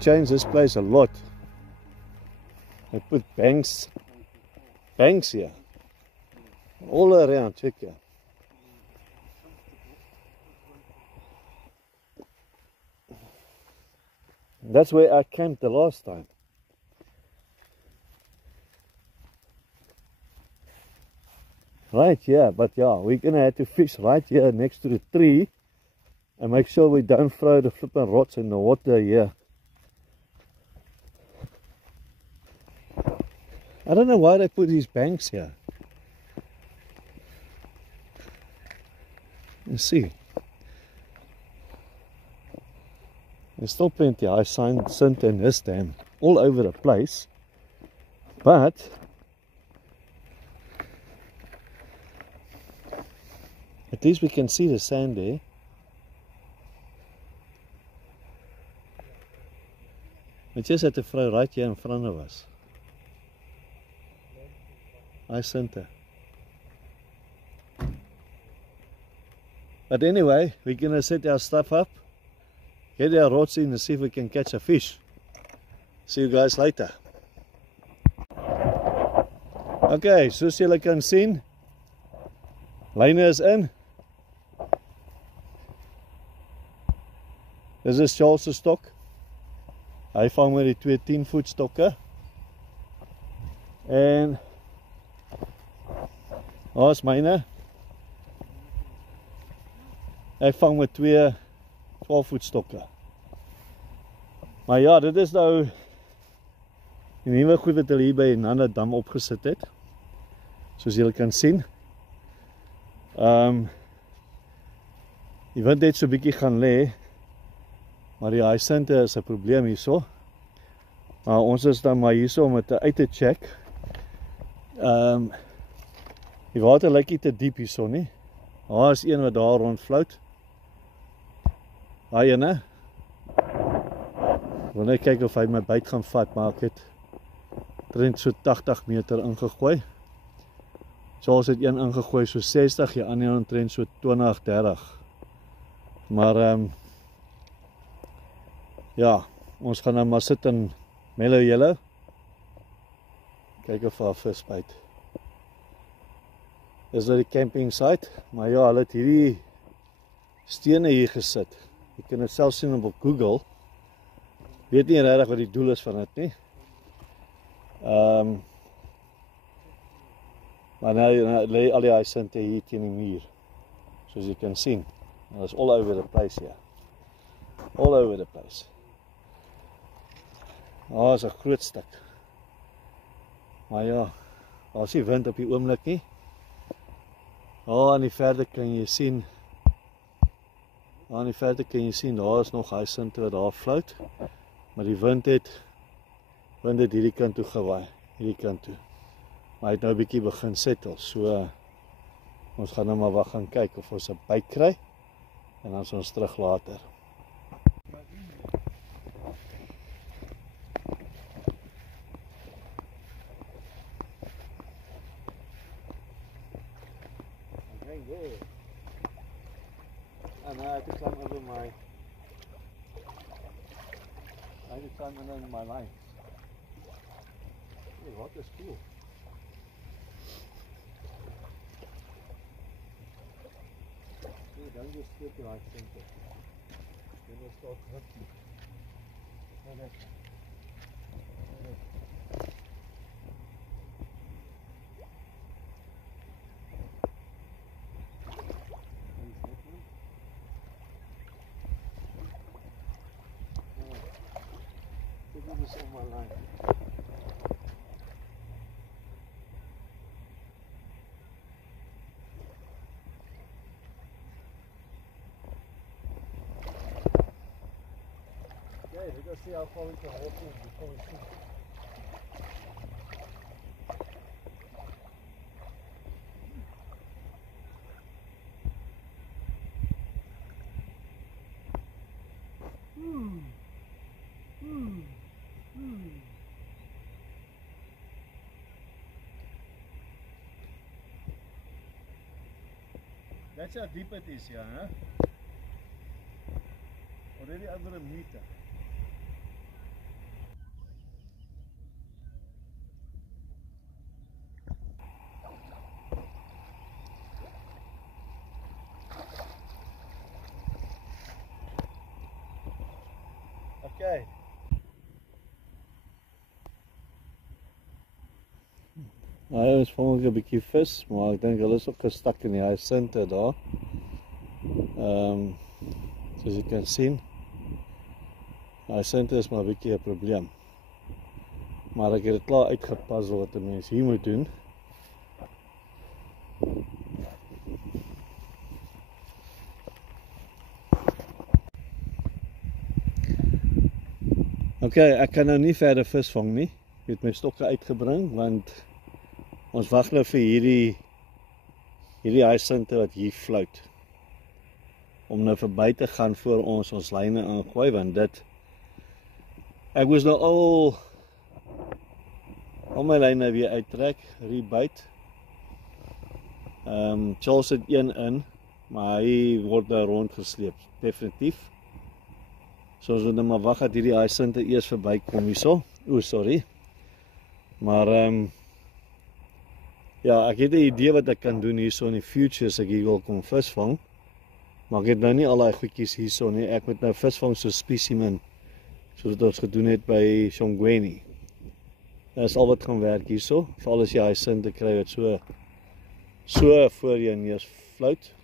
changed this place a lot. They put banks here. All around, check here. That's where I camped the last time. Right here, but yeah, we're gonna have to fish right here next to the tree and make sure we don't throw the flipping rods in the water here. I don't know why they put these banks here. Let's see. There's still plenty of hyacinth in this dam, all over the place. But at least we can see the sand there. We just had to throw right here in front of us. Hyacinth. But anyway, we're gonna set our stuff up, get our rods in and see if we can catch a fish. See you guys later. Okay, soos julle kan sien, lyne is in. Dis is Charles se stok. Hy vang met die 2 10-voet stokke. En daar's myne. Hy vang met 2 12-voet stokke. Maar ja, dit is nou die nuwe goed wat hulle hier by Nanda Dam opgesit het. Soos julle kan sien. Die wind het so 'n bietjie gaan lê, maar die hyacinth is 'n probleem hierso. Maar ons is dan maar hierso om dit uit te check. Die water lyk nie te diep hierso nie. Daar is een wat daar rond float. Daai ene. Ek wil net kyk of hy my byt gaan vat, maar ek het trend so 80 meter ingegooi. Charles het een ingegooi so 60, die ander een trend so 20, 30. Maar ja, ons gaan nou maar sit in Mellow Yellow. Kyk of daar vis byt. Dis nou die camping site, maar ja, hulle het hierdie stene hier gesit. Jy kan dit self sien op Google. Weet nie regtig wat die doel is van dit nie. Maar nou lê al die hyacinth hier teen die muur. Soos jy kan sien. Dit is all over the place hier. All over the place. Daar is 'n groot stuk. Maar ja, daar is nie wind op die oomblik nie. Daar aan die verte kan jy sien. Daar aan die verte kan jy sien, daar is nog hyacinth wat daar float. Maar die wind het hierdie kant toe gewaai, hierdie kant toe. Maar hy het nou 'n bietjie begin settle, so ons gaan nou maar wag gaan kyk of ons 'n byt kry en dan ons terug later. And I had to climb over my line. Hey, what is cool? Don't just skip the right center. Then we'll start hooking. This on my line. Okay, we're going to see how far we can walk in before we shoot. That's how deep it is here, huh? Already over a meter. Okay. Hy is vang 'n bietjie vis, maar ek dink hulle is ook gestak in die hyacinthe daar. Soos jy kan sien. Hyacinthe is maar 'n bietjie 'n probleem. Maar ek het dit klaar uitgepas wat 'n mens hier moet doen. Okay, ek kan nou nie verder vis vang nie. Ek het my stokke uitgebring want ons wag nou vir hierdie hyacinthe wat hier float. Om nou verby te gaan voor ons lyne aangooi want dit ek moes nou al my lyne weer uittrek, rebyt. Charles het een in, maar hy word nou rondgesleep, definitief. So ons moet nou maar wag dat hierdie hyacinthe eers verbykom hierso. Sorry. Maar ja, ek het 'n idee wat ek kan doen hierso in die future as ek hier wil kom visvang. Maar ek het nou nie al daai goedjies hierso nie. Ek moet nou visvang so specimen soos wat ons gedoen het by Shongweni. Dit is al wat gaan werk hierso. Veral as jy hyacinthe kry wat so voor jou neus float.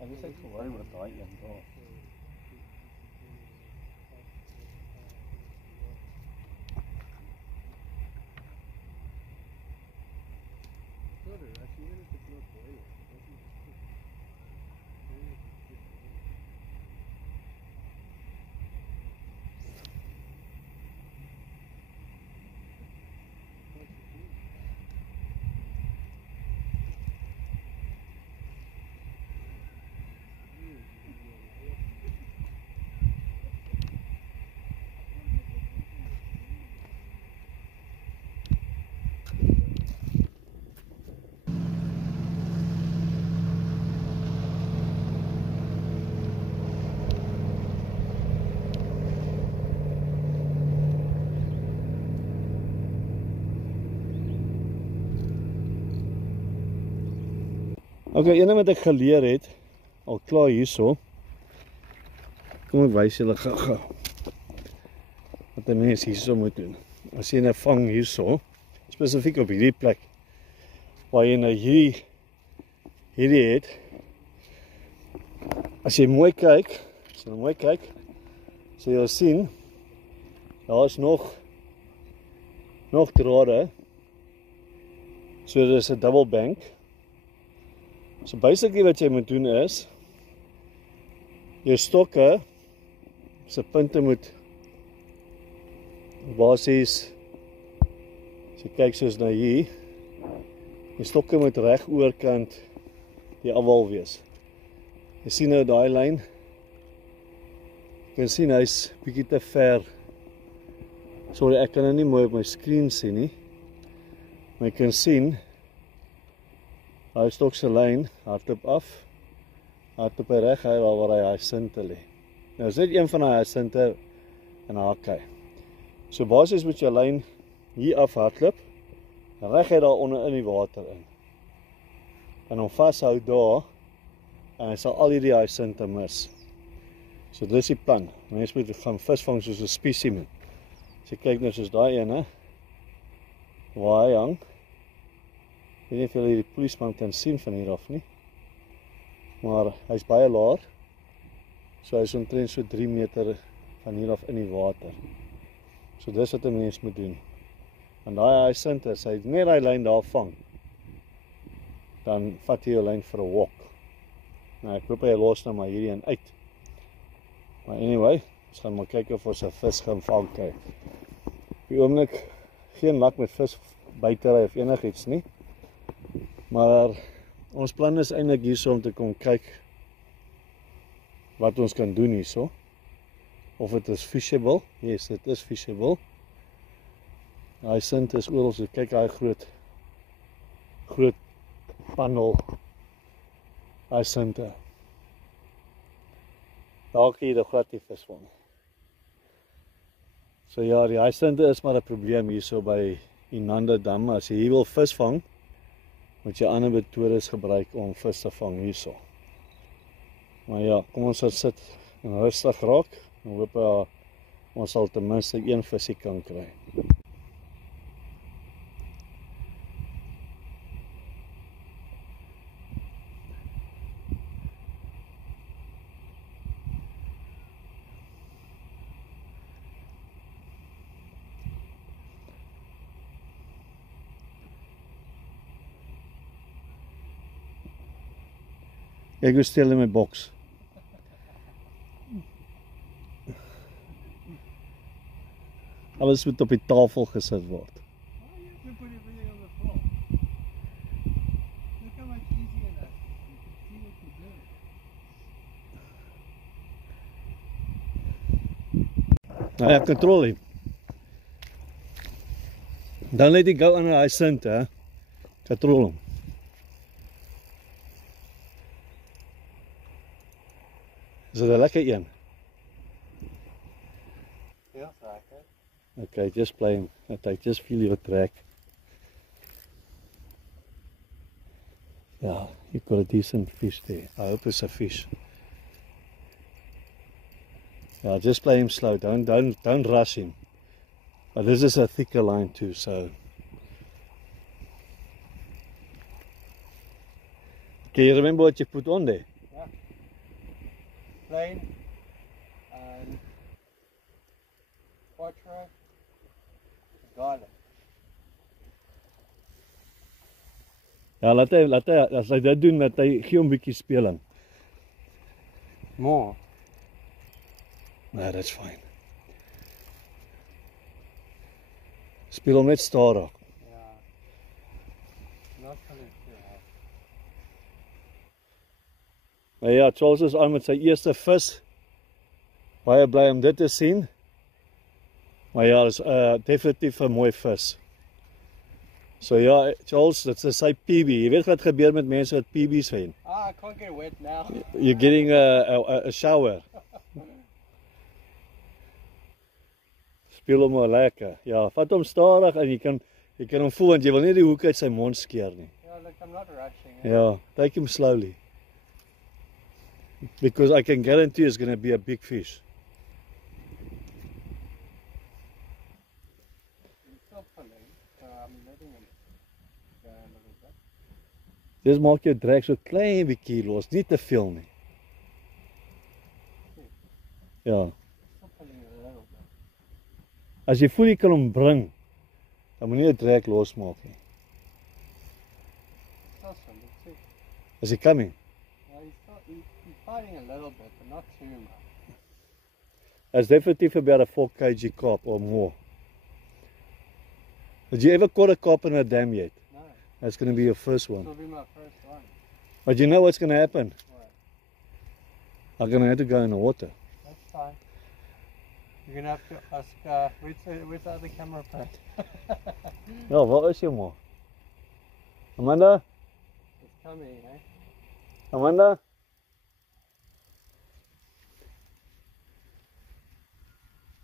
Ek is gewoon oor daai een daar. Okay, ene wat ek geleer het, al klaar hierso. Kom ek wys julle gou. Wat 'n mens hierso moet doen. As jy nou vang hierso, spesifiek op hierdie plek, waar jy nou hierdie het. As jy mooi kyk, sal jy sien, daar is nog drade. So dit is 'n double bank. So basically wat jy moet doen is, jou stokke se punte moet basies, as jy kyk soos nou hier, jou stokke moet reg oorkant die afwal wees. Jy sien nou daai lyn, jy kan sien hy's bietjie te ver. Sorry, ek kan nou nie mooi op my skerm sien nie, maar jy kan sien, hy stok se lyn hardloop af, hardloop hy reg hy waar hy hyacinthe lê. Nou is dit een van die hyacinthe in Hakai. So basies moet jou lyn hier af hardloop, reg hy daar onder in die water in. En hom vashou daar, en hy sal al hierdie hyacinthe mis. So dit is die plan. Mens moet gaan visvang soos 'n specimen. As jy kyk nou soos daai ene, waar hy hang. Ek weet nie of julle die polisman kan sien van hier af nie. Maar hy's baie laag. So hy's omtrent so 3 meter van hier af in die water. So dis wat 'n mens moet doen. En daai hyacinthe, as hy net daai lyn daar vang, dan vat jy jou lyn vir 'n walk. Nou ek hoop hy los nou maar hierdie een uit. Maar anyway, ons gaan maar kyk of ons 'n vis gaan vang kry. Op die oomblik geen luck met vis buitery of enigiets nie. Maar ons plan is eintlik hierso om te kom kyk wat ons kan doen hierso. Of dit is feasible. Yes, dit is feasible. Hyacinth is oral, so kyk daai groot panel hyacinth. Daar kan jy die glad nie visvang. So ja, die hyacinth is maar 'n probleem hierso by Inanda Dam. As jy hier wil visvang, moet jy ander metodes gebruik om vis te vang hierso. Maar ja, kom ons sit en rustig raak. En hoop ons sal ten minste een visie kan kry. Ek wil stel in my boks. Alles moet op die tafel gesit word. Nou ja, control him. Dan let it go on the hyacinth, hè. Control him. Is dit 'n lekker een? Feels like it. Okay, just play him. Okay, just feel your track. Yeah, you got a decent fish there. I hope it's a fish. Yeah, just play him slow. Don't rush him. But this is a thicker line too, so. Can you remember what you put on there? Yeah. Plain and quattro garlic. Ja, laat hy, as hy dit doen, dat hy gee hom 'n bietjie speling. More. Nee, that's fine. Speel hom net stadig. Yeah. Not coming too hard. Maar ja, Charles is aan met sy eerste vis. Baie bly om dit te sien. Maar ja, is definitief 'n mooi vis. So ja, Charles, dit is sy PB. Jy weet wat gebeur met mense wat PB's wen. I can't get wet now. You're getting a shower. Speel hom maar lekker. Ja, vat hom stadig en jy kan hom voel want jy wil nie die hoek uit sy mond skeer nie. Yeah, look, I'm not rushing it. Ja, take him slowly. Because I can guarantee it's going to be a big fish. He's still pulling, so I'm letting him go a little bit. Dis maak jou drag so klein bietjie los, nie te veel nie. Ja. Still pulling a little bit. As jy voel jy kan hom bring, dan moet jy nie die drag losmaak nie. Still some, let's see. Is he coming? Yeah, he's fighting a little bit, but not too much. It's definitely about a 4 kg carp or more. Did you ever caught a carp in a dam yet? No, That's going to be your first this one. will be my first one. But you know what's going to happen? What? I'm going to have to go in the water. That's fine. You're gonna have to ask, where's the other camera part? Ja, waar is jy maar? Amanda? It's coming, eh? Amanda?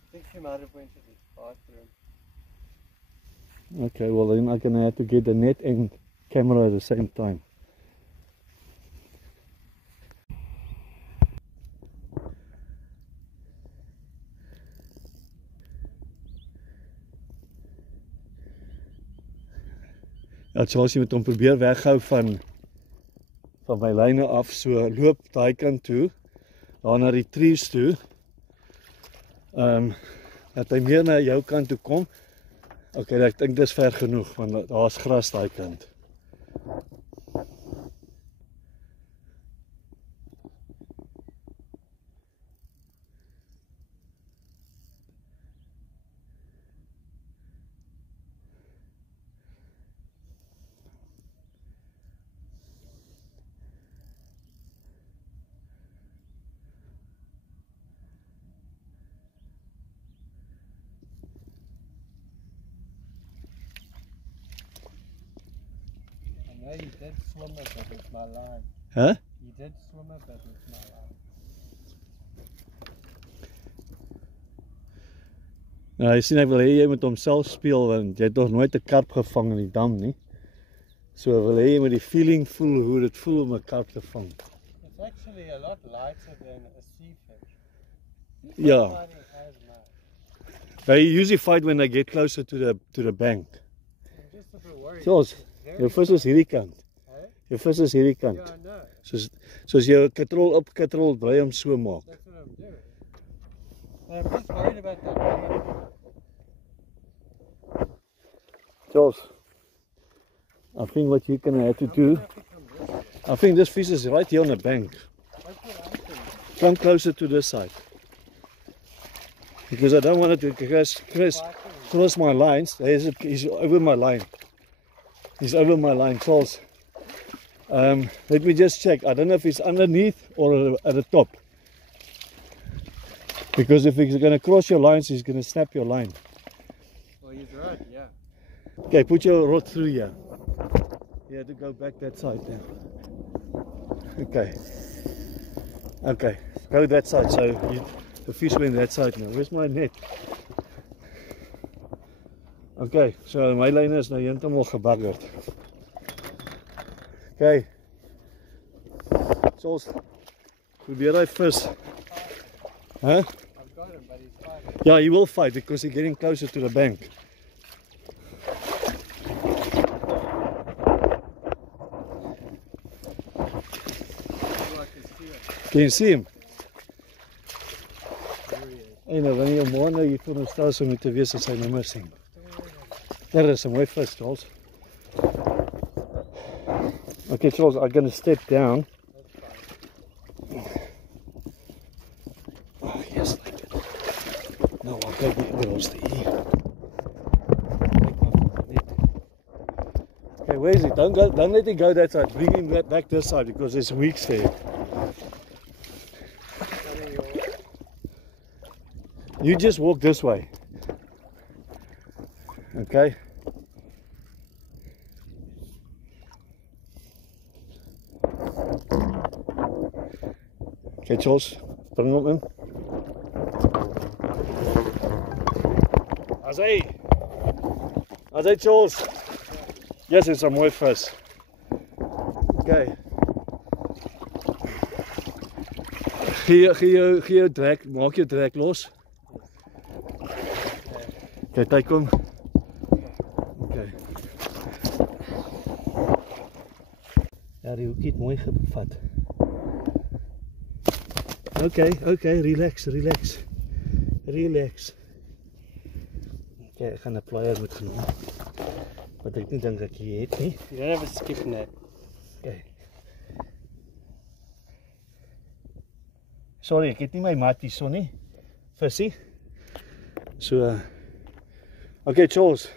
I think she might have went to the bathroom. Okay, well then I'm going to have to get the net and camera at the same time. Ja, Charles, jy moet hom probeer weghou van my lyne af, so loop daai kant toe, daar na die trees toe. Dat hy meer na jou kant toe kom. Okay, ek dink dis ver genoeg, want daar's gras daai kant. No, he did swim a bit with my line. Huh? He did swim a bit with my line. Nou, jy sien ek wil hê jy moet homself speel want jy het nog nooit 'n karp gevang in die dam nie. So ek wil hê jy moet die feeling voel hoe dit voel om 'n karp te vang. It's actually a lot lighter than a sea fish. It's Yeah. not fighting as much. They usually fight when they get closer to the bank. I'm just a bit worried. Charles, It's very jou vis is hierdie kant. Hey? Jou vis is hierdie kant. Yeah, I know. Soos jou katrol op katrol draai hom so maak. That's what I'm doing. And I'm just worried about that line. Charles, I think what you're gonna have to do, I think this fish is right here on the bank. That's what I'm thinking. Come closer to this side. Because I don't want it to cross my lines. He's over my line. He's over my line, Charles. Let me just check. I don't know if he's underneath or at the top. Because if he's going to cross your lines, he's going to snap your line. Well, he's right, yeah. Okay, put your rod through here. You have to go back that side now. Okay. Okay, go that side. So the fish went that side now. Where's my net? Okay, so my line is nou heeltemal gebaggerd. Okay. Charles, probeer hy vis. Huh? I've got him, but he's fighting. Yeah, he will fight because he's getting closer to the bank. Oh, I can see him. Can you see him? There he is. En nou wanneer jy môre hier voor hom staan so moet te wees as hy nommer sien. Daar is 'n mooi vis, Charles. Okay, Charles, I'm going to step down. Oh, yes, like that. No, I'll go the else to here. Okay, where is he? Don't let him go that side. Bring him back this side because there's weeks there. You just walk this way. Okay? Okay, Charles, bring him in. As hy, Charles. Yes, it's a mooi vis. Okay. Gee jou drek, maak jou drek los. Kijk, hy kom. Okay. Ja, die hoekie het mooi gevat. Okay, relax. Okay, ek gaan 'n plier moet genoem. Wat ek nie dink ek hier het nie. You don't have a skip net. Okay. Sorry, ek het nie my matties so nie. Visie. So okay, Charles.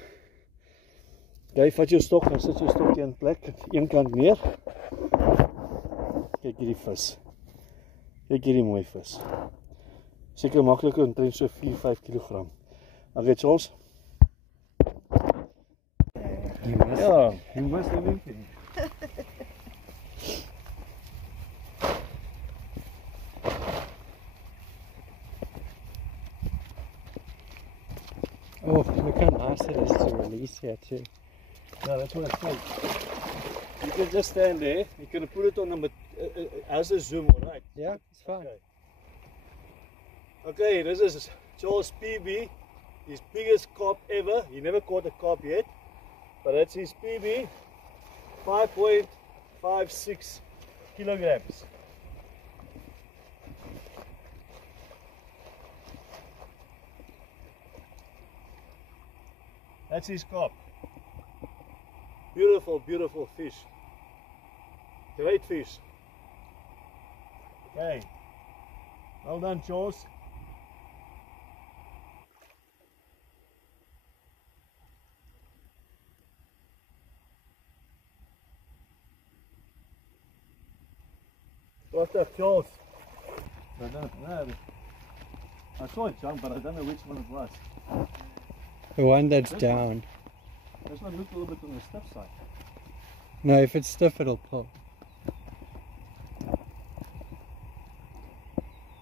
Jy vat jou stok en sit jou stok in plek, een kant neer. Kyk hierdie vis. Kyk hierdie mooi vis. Seker maklik omtrent so 4-5 kg. Okay, Charles. Yeah, you must everything. Oh, look how nice it is to release here too. Yeah, that's what I think. You can just stand there. You can put it on as a zoom, alright? Yeah, it's fine. Okay, this is Charles PB, his biggest carp ever. He never caught a carp yet, but that's his PB, 5.56 kilograms. That's his carp. Beautiful, beautiful fish. Great fish. Okay. Well done, Charles. What's that, Charles? I don't know. I saw it jump, but I don't know which one it was. The one that's This down. This one looked a little bit on the stiff side. No, if it's stiff, it'll pull.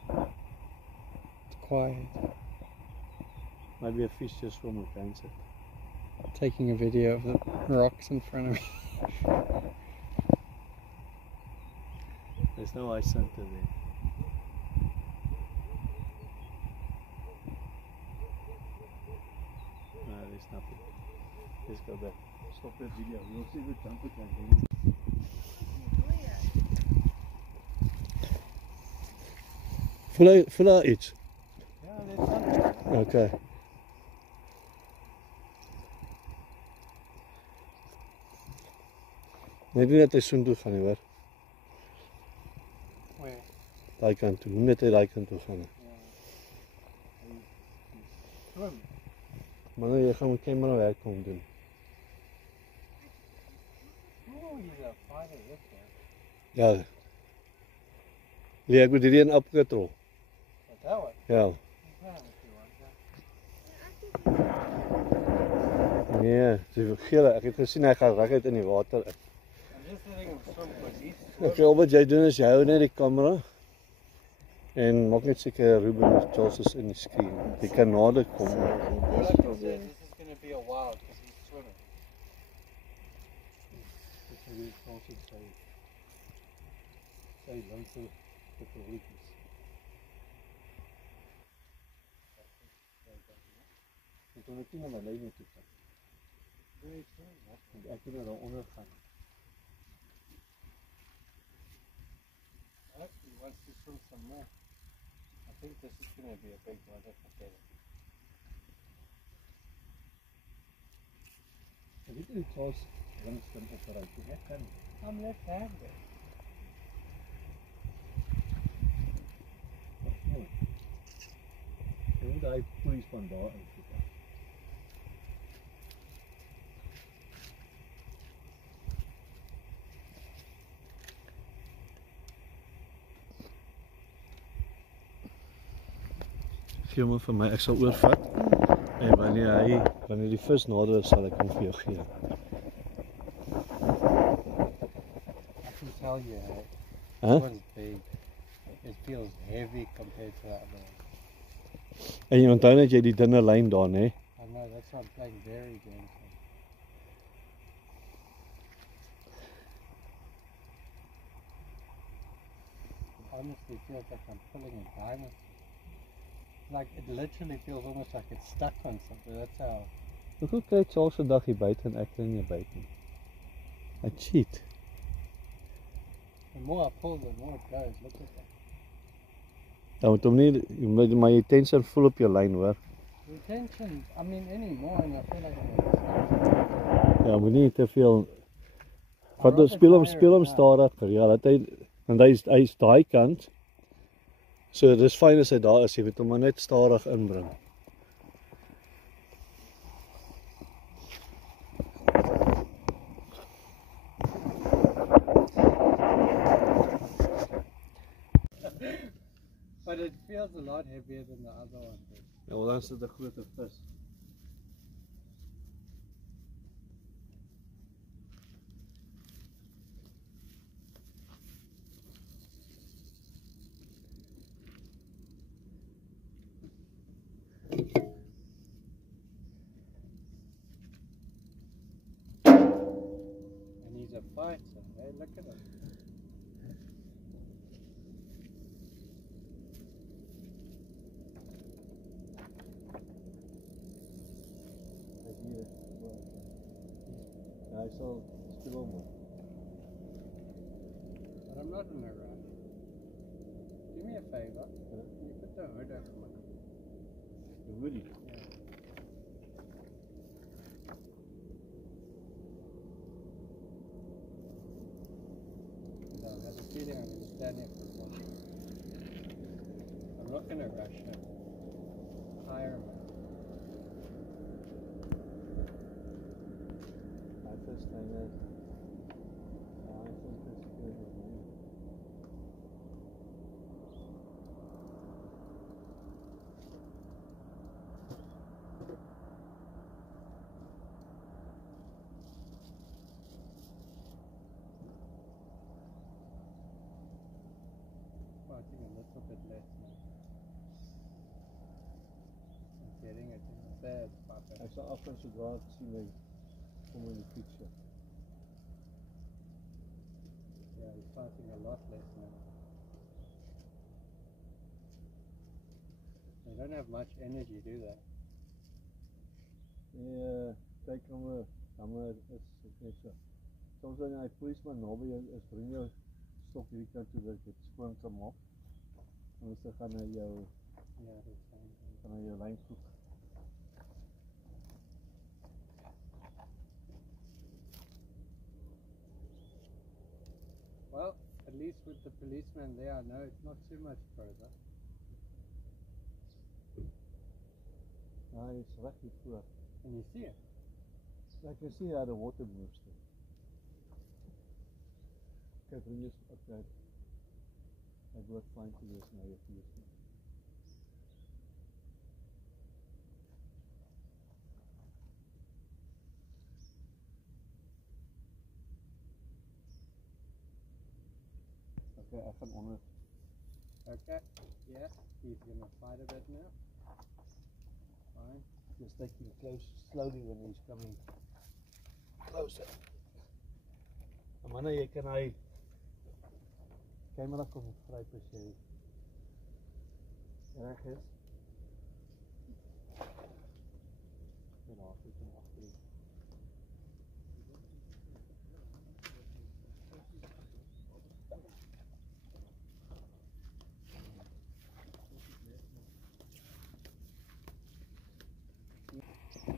It's quiet. Maybe a fish just swam against it. Taking a video of the rocks in front of me. There's no ice center there. No, there's nothing. Let's go back. Stop that video. We'll see the jump again. Voel daar iets? Ja, dit is Okay. Net nie dat hy soontoe gaan nie, hoor. Where? Daai kant toe. Hoe net hy daai kant toe gaan. Swim. Maar nou, jy gaan met camera werk kom doen. Oh, he's a fighter, this guy. Ja. Lee, ek moet hierdie een opgetrol. But that one? Ja. You can if you want, yeah. Nee, dis gele. Ek het gesien hy gaan reguit in die water in. I'm just letting him swim because he's Okay, al wat jy doen is jy hou net die kamera en maak net seker Ruben of Charles is in die screen. Jy kan nader kom. Like I said, this is going to be a while because he's swimming. Sy linse petrolietjies. Ek kon net nie na my lyn toe gaan. Ek het nou daaronder gaan. Actually, he wants to swim some more. I think this is going to be a big one. That's okay. Ek weet nie Charles links kan operuit nie. Ek kan. I'm left-handed. Jy moet daai poeies van daar uit gekom. Gee hom vir my, ek sal oorvat. En wanneer die vis nader is, sal ek hom vir jou gee. I can tell you, Huh? this one's big. It feels heavy compared to that other one. En jy onthou net jy die dunne lyn daar, né? I know, that's why I'm playing very gently. It honestly feels like I'm pulling a dinosaur. Like, it literally feels almost like it's stuck on something. That's how... Hoekom kry Charles se dag hier buite en ek kry nie buite nie? Hy cheat. The more I pull, the more it goes. Look at that. Dan moet hom nie, maar jy tension vol op jou lyn, hoor. Retention, I mean, any more, and I feel like I'm Ja, moet nie te veel. Wat speel hom stadiger. Ja, dat hy want hy's daai kant. So dis fyn as hy daar is, jy moet hom maar net stadig inbring. But it feels a lot heavier than the other one. Ja, wel dan is dit 'n groter vis. And he's a fighter. Hey, look at him. Ja, hy sal speel hom. But I'm not in a rush. Do me a favor. Can you put the hood over my Die hoodie. No, I have a feeling I'm going to stand here for a while. I'm not going to rush him. Hire him. Hy vis klein is. Ja, hy vis is goed. sad, Papa. Ek sal afgaan sodra ek sien hy kom in die fiets. Yeah, he's fighting a lot less now. They don't have much energy, do they? Nee, kyk hom is net so. Soms wanneer hy policeman naby jou is, bring jou stok hierdie kant toe dat dit skoon kan maak. Anders dan gaan hy jou Yeah, that's fine. gaan hy jou lyn voeg. Well, at least with the policeman there, I know it's not too much further. Hy is reg hier voor. Can you see it? I can see how the water moves there. Kyk, bring jy okay. Hy behoort fyn te wees na jou policeman. Okay, ek gaan onder. Okay, yeah, he's gonna fight a bit now. Fine. Just taking close slowly when he's coming closer. En wanneer jy kan hy camera kom gryp as jy reg is. En dan sit hom agter.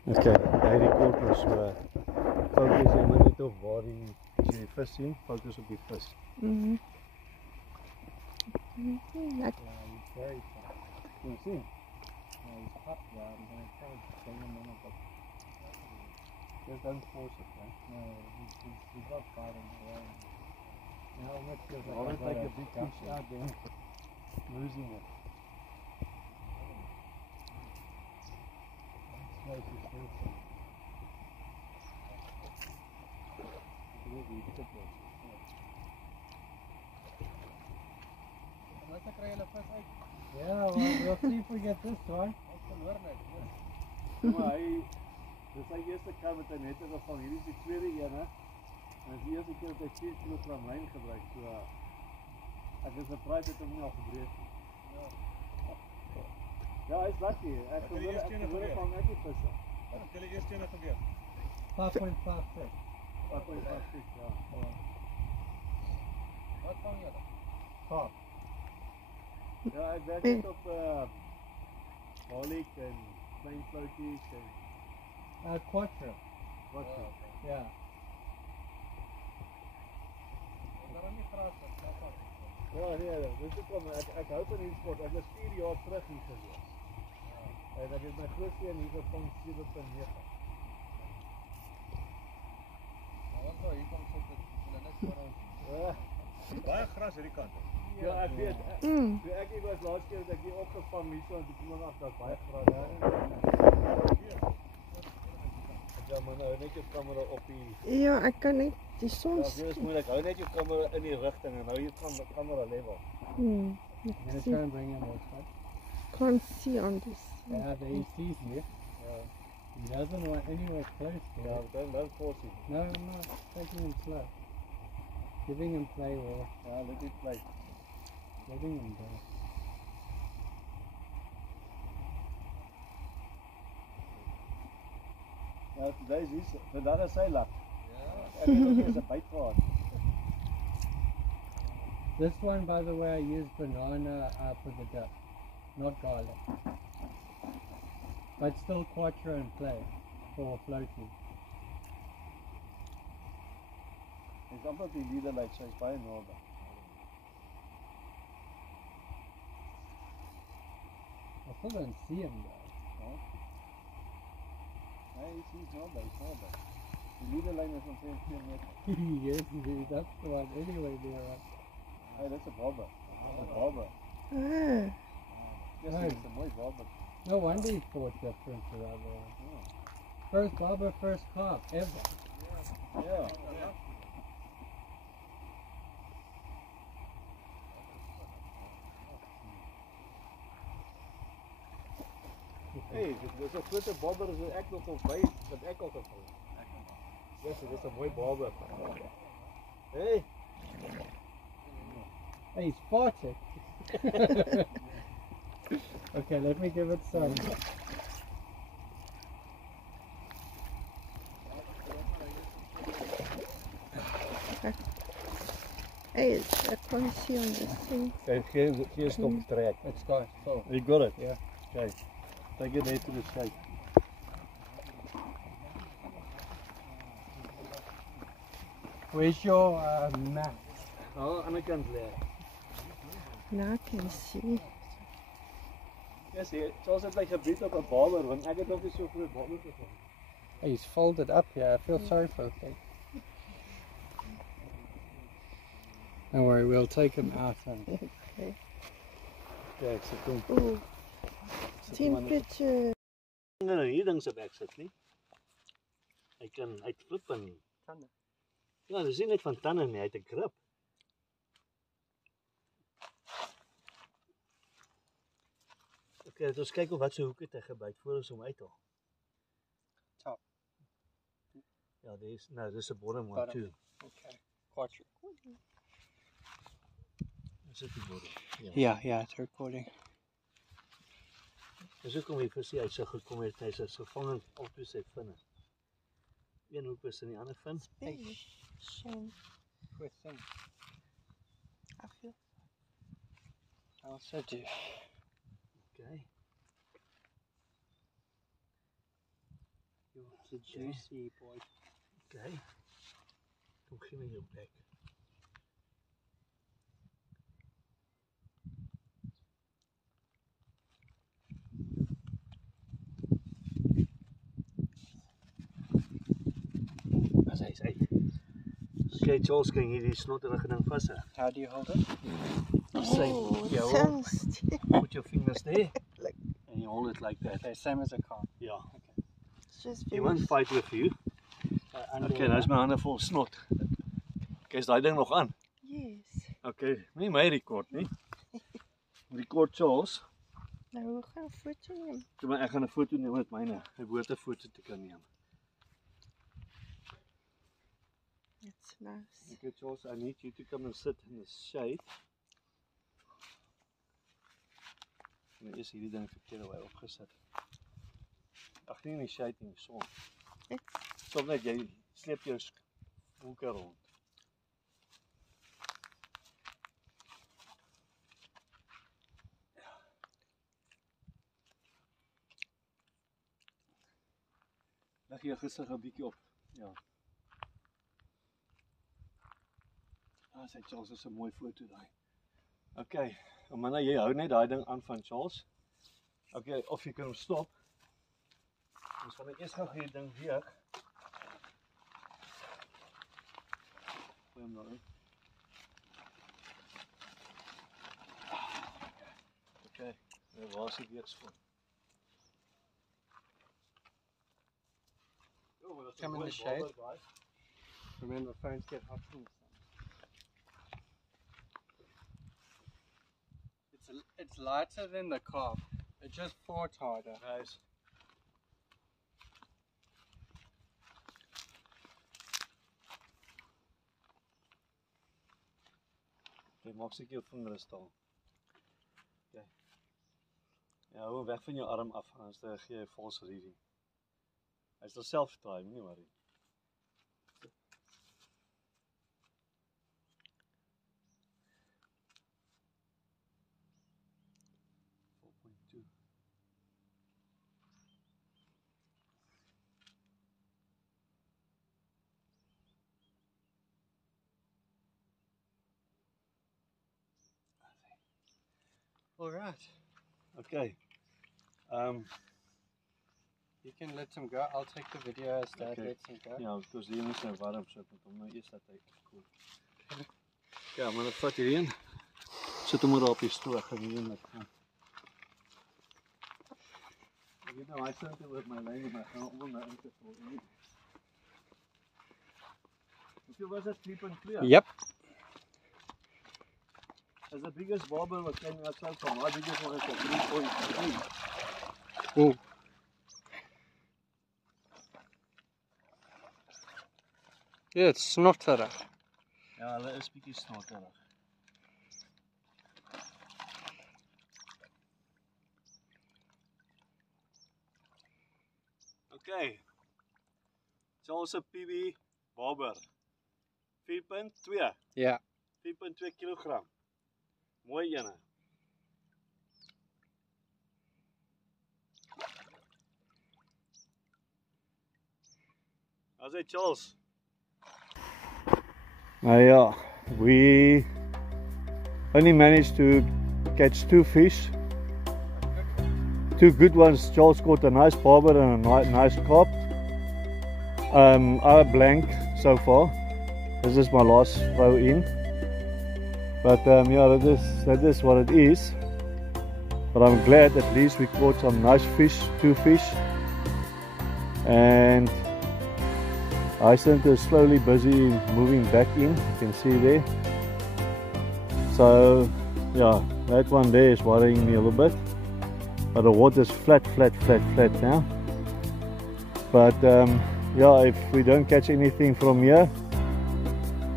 Okay, hy rekord nou so. Fokus jy maar net op waar die as jy die vis sien, fokus op die vis. Yeah, he's very fast. Jy sien? Yeah, he's up there. I'm gonna try to bring him in a bit. Just don't force it, right? No, he's not fighting around. Now it looks like Always I've like got a big fish out there, losing it. Close to Hilton. Yeah, well, we'll see if we get this one. Maar hy dis sy eerste keer met hy net gevang. Hierdie is die tweede een, hè. En dis die eerste keer dat hy 4 kg lyn gebruik. So ek is surprised dat hom nie al gebreek het. Ja, hy's lucky. Ek probeer vang ek die visse. Wat het julle eerste ene gebeur? 5.56. 5.56, ja. Wat vang julle? Top. Ja, ek werk net op Malik en klein floaties en Quattro. wat so. Yeah. Daarom nie graag wat dat was. Ja, nee, dis ook om ek hou van hierdie sport. Ek was 4 jaar terug hier gewees. En ek het my grootste een hier gevang 7.9. Maar ons nou hier kom sit dit hulle niks vir ons. Ja. Baie gras hierdie kant. Ja, ek weet. Toe ek hier was laas keer dat ek hier opgevang hierso en ek kom nog dat baie gras. Ja, maar nou net jou kamera op die. Ja, ek kan net die Ja, son dit is moeilik. Hou net jou kamera in die rigting en hou jou kamera level. Hmm, I'm gonna try and bring him also. can't see on this. Yeah, there he sees you. Ja. He doesn't want anywhere close to Ja, it. don't force it. No, no, taking him slow. Giving him play well, Ja, let it play. letting him go. Ja, vandaag is sy lak. Ek het ook eens 'n byt gehad. This one, by the way, I used banana for the dip, not garlic. But still quattro and play for floating. Dis amper die leader lyk, sy's baie naby. I still don't see him though. Nee, he's naby, Die leader lyn is omtrent 4 meter. Yes, that's the one anyway there. Nee, dis 'n bobber. 'n bobber. Ah, Dis Hey. 'n mooi bobber. No wonder he thought different to the other one. First bobber, first carp ever. Ja. Hey, dis 'n groot bobber so ek nog op by wat ek al gevang het. Dis 'n mooi bobber. Hey, Hey, he's farted. Okay, let me give it some. Hey, I can't see on this thing. gee stop trek. It's got full. You got it? Yeah. Okay. Take it there to the side. Where's your map? Oh, aan die kant lê. Now I can see. Ja, sien, soos dit like gebied op 'n bobber, want ek het nog nie so groot bobber gevang. Hey, he's folded up here. I feel sorry for the thing. Don't worry, we'll take him out and Okay. Kyk, sit hom. Ooh, temperature. Nee, hier ding se bek sit nie. Hy kan uitflip en ja, dis nie net van tande nie, hy het 'n grip. Okay, laat ons kyk of wat se hoek het hy gebyt voor ons hom uithaal. Top. Ja, dis nou, dis 'n bottom one Bottom. too. okay. Quattro. Dis dit die bottom. Ja. Yeah, it's recording. Dis hoekom hy visie uit sy gekom het, hy is gevang in op sy vinne. Een hoek is in die ander vin. Big. Shame. Poor thing. I feel. I also do. Okay. It's a juicy boy. Okay. Kom gee my jou plek. As hy sê. Okay, Charles, kan jy die snotterige ding vashou? How do you hold it? Oh, yeah, it well. sounds. Put your fingers there. And you hold it like that. Okay, same as a car. Yeah. It's just He very. won't fight with you. Okay, nou is my hande vol snot. Okay, is daai ding nog aan? Yes. Okay, nie my rekord nie. Rekord Charles. Nou, we gaan 'n foto neem. Toe maar ek gaan 'n foto neem met myne. Hy behoort 'n foto te kan neem. It's nice. Okay, Charles, I need you to come and sit in the shade. Nou eers hierdie ding verkeerde wy opgesit. Ag nee, in die shade nie, son. Stop net, jy sleep jou hoeke rond. Leg jou gesig 'n bietjie op. Ja. Ah, sy Charles is 'n mooi foto daai. Okay, Amanda, jy hou net daai ding aan van Charles. Okay, of jy kan hom stop. Ons gaan eers gou hierdie ding weeg. Gooi hom nou in. Okay, nou waar is die weegskoon? Come in the shade. Remember, phones get hot from the sun. It's lighter than the car. It just fought harder. Nice. Okay, maak seker jou vingere staan. Okay. Ja, hou hom weg van jou arm af, anders dan gee jy false reading. Hy sal self draai, moenie worry. All right. Okay. You can let him go. I'll take the video as Dad Okay. lets him go. Ja, because die is nou warm, so ek moet hom nou eers laat hy koel. Ja, maar dan vat hierdie een. Sit hom maar daar op die stoel, ek gaan hier net gaan. Ek weet nou hy sit oor my lyn, maar ek gaan hom nou in te vol. Hoeveel was dit? 3.2? Yep. As the biggest bobber what can you outside from? Our biggest one is a 3.3. Oh, Shit, snotterig. Ja, hulle is bietjie snotterig. Okay. Charles se PB Barber. 4.2. Ja. 4.2 kilogram. Mooi ene. How's it, Charles? Yeah, we only managed to catch 2 fish. 2 good ones. Charles caught a nice barber and a nice carp. I blank so far. This is my last throw in. But yeah, that is what it is. But I'm glad at least we caught some nice fish, 2 fish. And Iceland is slowly busy moving back in, you can see there. So yeah, that one there is worrying me a little bit. But the water's flat now. But yeah, if we don't catch anything from here,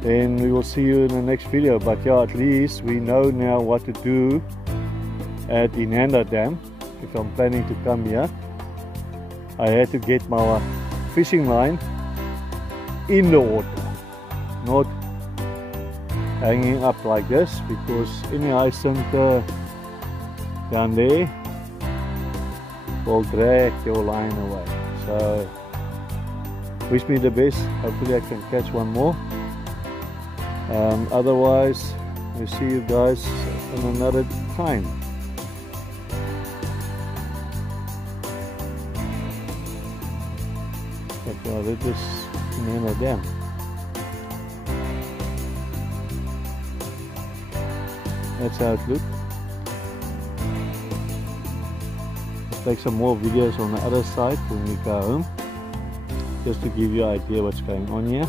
then we will see you in the next video. But yeah, at least we know now what to do at Inanda Dam if I'm planning to come here. I had to get my fishing line in the water, not hanging up like this, because any ice center down there will drag your line away. So wish me the best. Hopefully I can catch one more. Otherwise we'll see you guys in another time. But yeah, that is Inanda Dam. That's how it looks. I'll take some more videos on the other side when we go home, just to give you an idea what's going on here.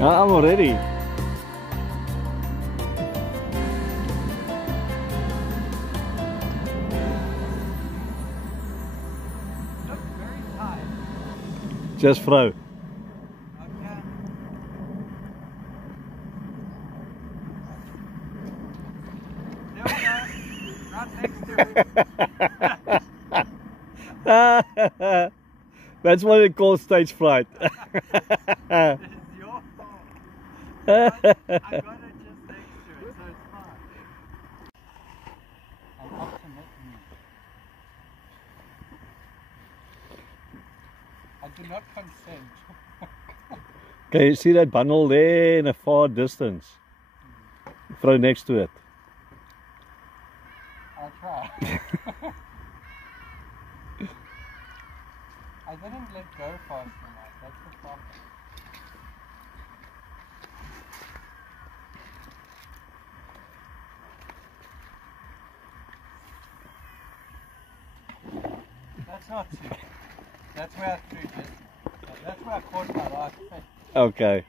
I'm ready. Look very tight. Just throw. Okay. There we go. Right next to it. That's what they call stage fright. This is your fault. I got it just next to it, so it's fine. I'm optimistic. I do not consent. Can you see that bundle there in a far distance? Throw next to it. I'll try. I didn't let go fast enough, that's the problem. That's not true. That's where I threw this. That's where I caught my last fish. Okay.